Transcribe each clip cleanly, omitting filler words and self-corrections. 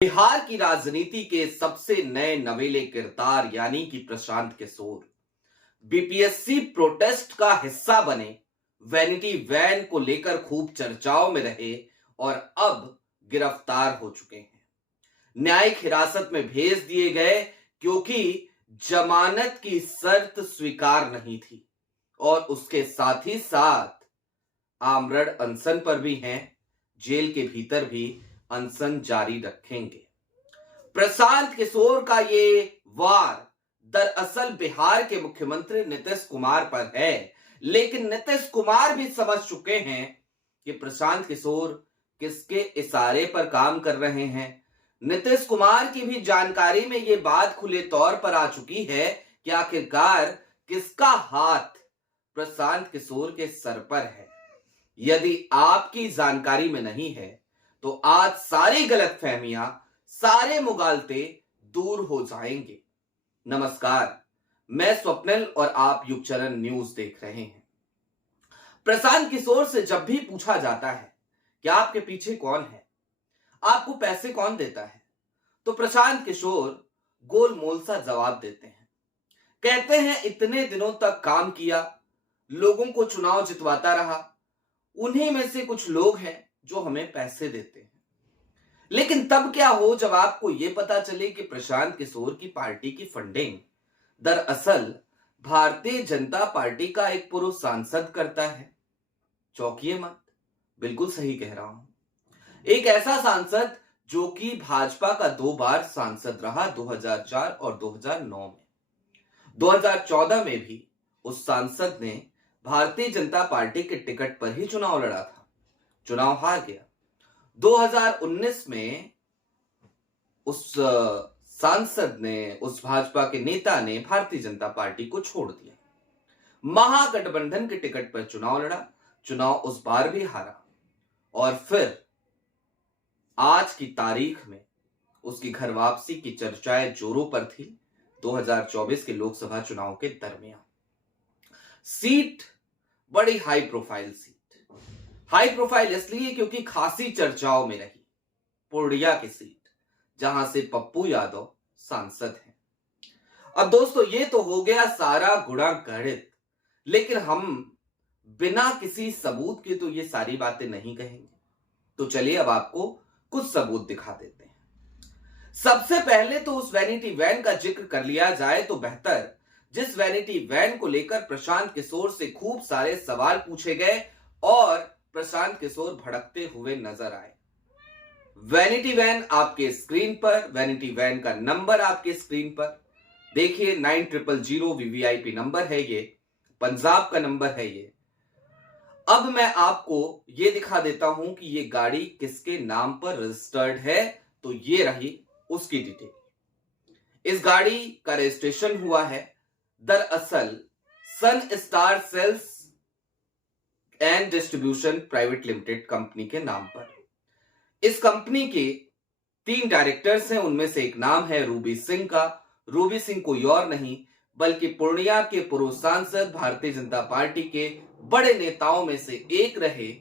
बिहार की राजनीति के सबसे नए नवेले किरदार यानी कि प्रशांत किशोर बीपीएससी प्रोटेस्ट का हिस्सा बने, वैनिटी वैन को लेकर खूब चर्चाओं में रहे और अब गिरफ्तार हो चुके हैं। न्यायिक हिरासत में भेज दिए गए क्योंकि जमानत की शर्त स्वीकार नहीं थी और उसके साथ ही साथ आमरण अनशन पर भी हैं, जेल के भीतर भी अनशन जारी रखेंगे। प्रशांत किशोर का ये वार दरअसल बिहार के मुख्यमंत्री नीतीश कुमार पर है, लेकिन नीतीश कुमार भी समझ चुके हैं कि प्रशांत किशोर किसके इशारे पर काम कर रहे हैं। नीतीश कुमार की भी जानकारी में ये बात खुले तौर पर आ चुकी है कि आखिरकार किसका हाथ प्रशांत किशोर के सर पर है। यदि आपकी जानकारी में नहीं है तो आज सारी गलतफहमियां, सारे मुगालते दूर हो जाएंगे। नमस्कार, मैं स्वप्निल और आप युगचरण न्यूज देख रहे हैं। प्रशांत किशोर से जब भी पूछा जाता है कि आपके पीछे कौन है, आपको पैसे कौन देता है, तो प्रशांत किशोर गोलमोल सा जवाब देते हैं। कहते हैं इतने दिनों तक काम किया, लोगों को चुनाव जितवाता रहा, उन्हीं में से कुछ लोग हैं जो हमें पैसे देते हैं। लेकिन तब क्या हो जब आपको यह पता चले कि प्रशांत किशोर की पार्टी की फंडिंग दरअसल भारतीय जनता पार्टी का एक पूर्व सांसद करता है। चौंकिए मत, बिल्कुल सही कह रहा हूं। एक ऐसा सांसद जो कि भाजपा का 2 बार सांसद रहा, 2004 और 2009 में। 2014 में भी उस सांसद ने भारतीय जनता पार्टी के टिकट पर ही चुनाव लड़ा था, चुनाव हार गया। 2019 में उस सांसद ने, उस भाजपा के नेता ने भारतीय जनता पार्टी को छोड़ दिया, महागठबंधन के टिकट पर चुनाव लड़ा, चुनाव उस बार भी हारा और फिर आज की तारीख में उसकी घर वापसी की चर्चाएं जोरों पर थी। 2024 के लोकसभा चुनाव के दरमियान सीट बड़ी high profile seat, high profile इसलिए क्योंकि खासी चर्चाओं में रही, पूर्णिया की सीट, जहां से पप्पू यादव सांसद हैं। अब दोस्तों ये तो हो गया सारा गुणा गणित, लेकिन हम बिना किसी सबूत के तो ये सारी बातें नहीं कहेंगे। तो चलिए अब आपको कुछ सबूत दिखा देते हैं। सबसे पहले तो उस वैनिटी वैन का जिक्र कर लिया जाए तो बेहतर, जिस वैनिटी वैन को लेकर प्रशांत किशोर से खूब सारे सवाल पूछे गए और प्रशांत किशोर भड़कते हुए नजर आए। वैनिटी वैन आपके स्क्रीन पर, वैनिटी वैन का नंबर आपके स्क्रीन पर देखिए, 9000 वीवीआईपी नंबर है, ये पंजाब का नंबर है ये। अब मैं आपको ये दिखा देता हूं कि ये गाड़ी किसके नाम पर रजिस्टर्ड है, तो ये रही उसकी डिटेल। इस गाड़ी का रजिस्ट्रेशन हुआ है दरअसल Sun Star sales and distribution private limited company के नाम पर। इस कंपनी के 3 डायरेक्टर्स हैं, उनमें से एक नाम है रूबी सिंह का। रूबी सिंह कोई और नहीं बल्कि पूर्णिया के पूर्व सांसद, भारतीय जनता पार्टी के बड़े नेताओं में से एक रहे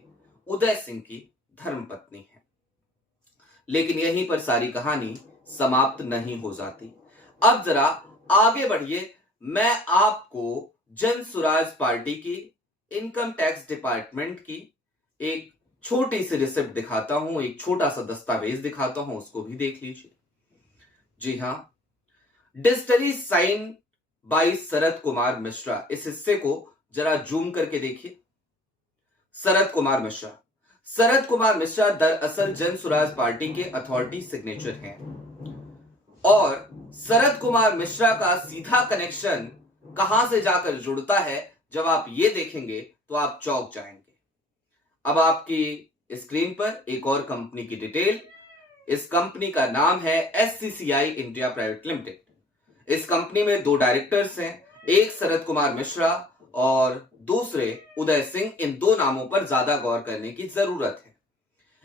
उदय सिंह की धर्मपत्नी है। लेकिन यहीं पर सारी कहानी समाप्त नहीं हो जाती। अब जरा आगे बढ़िए, मैं आपको जन सुराज पार्टी की इनकम टैक्स डिपार्टमेंट की एक छोटी सी रिसिप्ट दिखाता हूं, एक छोटा सा दस्तावेज दिखाता हूं, उसको भी देख लीजिए। जी हां, digitally sign by Sharad Kumar Mishra, इस हिस्से को जरा जूम करके देखिए। शरद कुमार मिश्रा, शरद कुमार मिश्रा दरअसल जन सुराज पार्टी के अथॉरिटी सिग्नेचर हैं और शरद कुमार मिश्रा का सीधा कनेक्शन कहां से जाकर जुड़ता है, जब आप ये देखेंगे तो आप चौंक जाएंगे। अब आपकी स्क्रीन पर एक और कंपनी की डिटेल, इस कंपनी का नाम है एससीसीआई इंडिया प्राइवेट लिमिटेड। इस कंपनी में 2 डायरेक्टर्स हैं, एक शरद कुमार मिश्रा और दूसरे उदय सिंह। इन 2 नामों पर ज्यादा गौर करने की जरूरत है।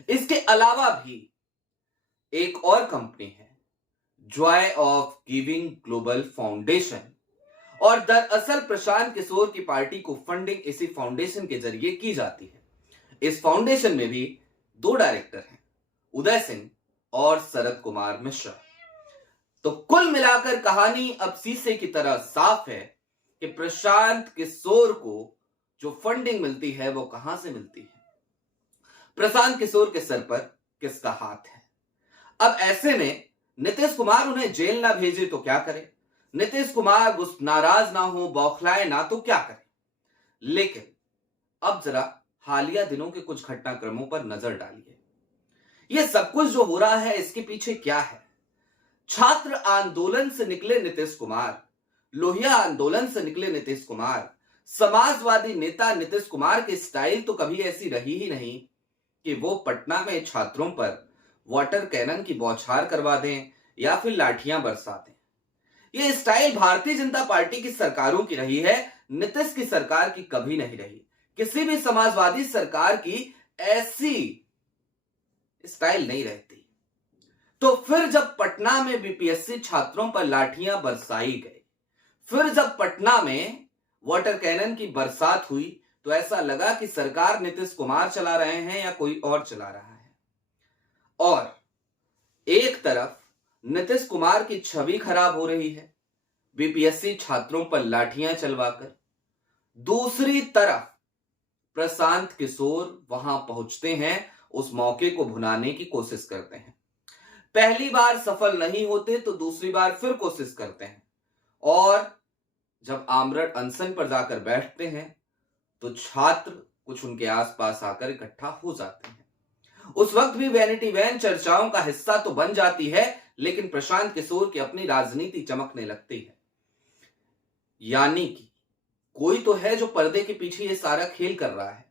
इसके अलावा भी एक और कंपनी है, Joy of giving global foundation, और दरअसल प्रशांत किशोर की पार्टी को फंडिंग इसी फाउंडेशन के जरिए की जाती है। इस फाउंडेशन में भी 2 डायरेक्टर हैं, उदय सिंह और शरद कुमार मिश्रा। तो कुल मिलाकर कहानी अब शीशे की तरह साफ है कि प्रशांत किशोर को जो फंडिंग मिलती है वो कहां से मिलती है, प्रशांत किशोर के सर पर किसका हाथ है। अब ऐसे में नीतीश कुमार उन्हें जेल ना भेजे तो क्या करे, नीतीश कुमार उस नाराज ना हो, बौखलाए ना तो क्या करे। लेकिन अब जरा हालिया दिनों के कुछ घटनाक्रमों पर नजर डालिए। यह सब कुछ जो हो रहा है इसके पीछे क्या है। छात्र आंदोलन से निकले नीतीश कुमार, लोहिया आंदोलन से निकले नीतीश कुमार, समाजवादी नेता नीतीश कुमार की स्टाइल तो कभी ऐसी रही ही नहीं कि वो पटना में छात्रों पर वाटर कैनन की बौछार करवा दें या फिर लाठियां बरसा दें। यह स्टाइल भारतीय जनता पार्टी की सरकारों की रही है, नीतीश की सरकार की कभी नहीं रही। किसी भी समाजवादी सरकार की ऐसी स्टाइल नहीं रहती। तो फिर जब पटना में बीपीएससी छात्रों पर लाठियां बरसाई गई, फिर जब पटना में वाटर कैनन की बरसात हुई, तो ऐसा लगा कि सरकार नीतीश कुमार चला रहे हैं या कोई और चला रहा है। और एक तरफ नीतीश कुमार की छवि खराब हो रही है बीपीएससी छात्रों पर लाठियां चलवाकर, दूसरी तरफ प्रशांत किशोर वहां पहुंचते हैं, उस मौके को भुनाने की कोशिश करते हैं। पहली बार सफल नहीं होते तो दूसरी बार फिर कोशिश करते हैं, और जब आमरण अनशन पर जाकर बैठते हैं तो छात्र कुछ उनके आसपास आकर इकट्ठा हो जाते हैं। उस वक्त भी वैनिटी वैन चर्चाओं का हिस्सा तो बन जाती है, लेकिन प्रशांत किशोर की अपनी राजनीति चमकने लगती है। यानी कि कोई तो है जो पर्दे के पीछे ये सारा खेल कर रहा है।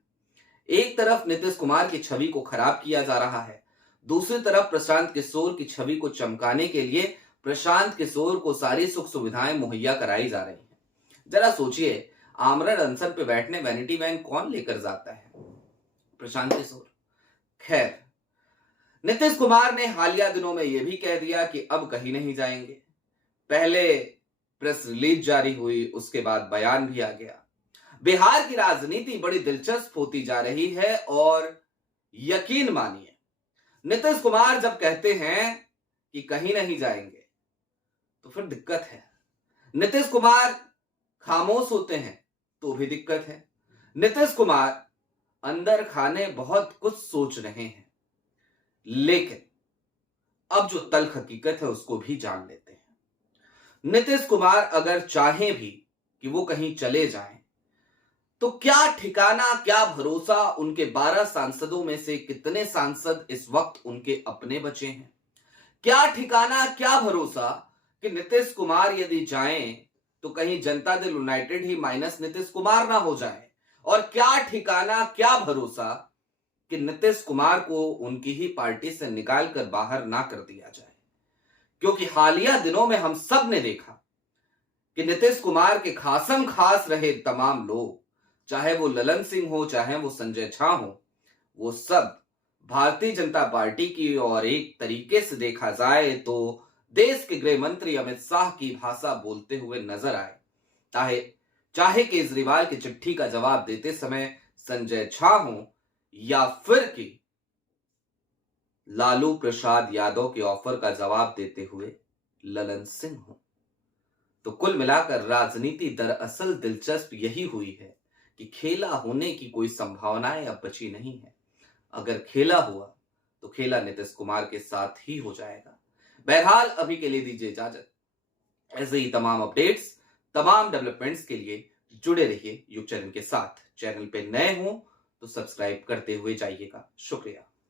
एक तरफ नीतीश कुमार की छवि को खराब किया जा रहा है, दूसरी तरफ प्रशांत किशोर की छवि को चमकाने के लिए प्रशांत किशोर को सारी सुख सुविधाएं मुहैया कराई जा रही हैं। जरा सोचिए, आमरण अनशन पे बैठने वैनिटी वैन कौन लेकर जाता है? प्रशांत किशोर। खैर, नीतीश कुमार ने हालिया दिनों में यह भी कह दिया कि अब कहीं नहीं जाएंगे। पहले प्रेस रिलीज जारी हुई, उसके बाद बयान भी आ गया। बिहार की राजनीति बड़ी दिलचस्प होती जा रही है, और यकीन मानिए, नीतीश कुमार जब कहते हैं कि कहीं नहीं जाएंगे तो फिर दिक्कत है। नीतीश कुमार खामोश होते हैं तो भी दिक्कत है। नीतीश कुमार अंदर खाने बहुत कुछ सोच रहे हैं, लेकिन अब जो तल्ख हकीकत है उसको भी जान लेते हैं। नीतीश कुमार अगर चाहें भी कि वो कहीं चले जाएं, तो क्या ठिकाना, क्या भरोसा उनके 12 सांसदों में से कितने सांसद इस वक्त उनके अपने बचे हैं? क्या ठिकाना, क्या भरोसा कि नीतीश कुमार यदि जाएं तो कहीं जनता दल यूनाइटेड ही माइनस नीतीश कुमार ना हो जाए? और क्या ठिकाना, क्या भरोसा कि नीतीश कुमार को उनकी ही पार्टी से निकालकर बाहर ना कर दिया जाए? क्योंकि हालिया दिनों में हम सब ने देखा कि नीतीश कुमार के खासम खास रहे तमाम लोग, चाहे वो ललन सिंह हो, चाहे वो संजय झा हो, वो सब भारतीय जनता पार्टी की, और एक तरीके से देखा जाए तो देश के गृह मंत्री अमित शाह की भाषा बोलते हुए नजर आए। चाहे केजरीवाल की चिट्ठी का जवाब देते समय संजय झा हो, या फिर कि लालू प्रसाद यादव के ऑफर का जवाब देते हुए ललन सिंह हो। तो कुल मिलाकर राजनीति दरअसल दिलचस्प यही हुई है कि खेला होने की कोई संभावनाएं अब बची नहीं है। अगर खेला हुआ तो खेला नीतीश कुमार के साथ ही हो जाएगा। बहरहाल अभी के लिए दीजिए इजाजत। ऐसे ही तमाम अपडेट्स, तमाम डेवलपमेंट्स के लिए जुड़े रहिए युग चैनल के साथ। चैनल पे नए हो तो सब्सक्राइब करते हुए जाइएगा। शुक्रिया।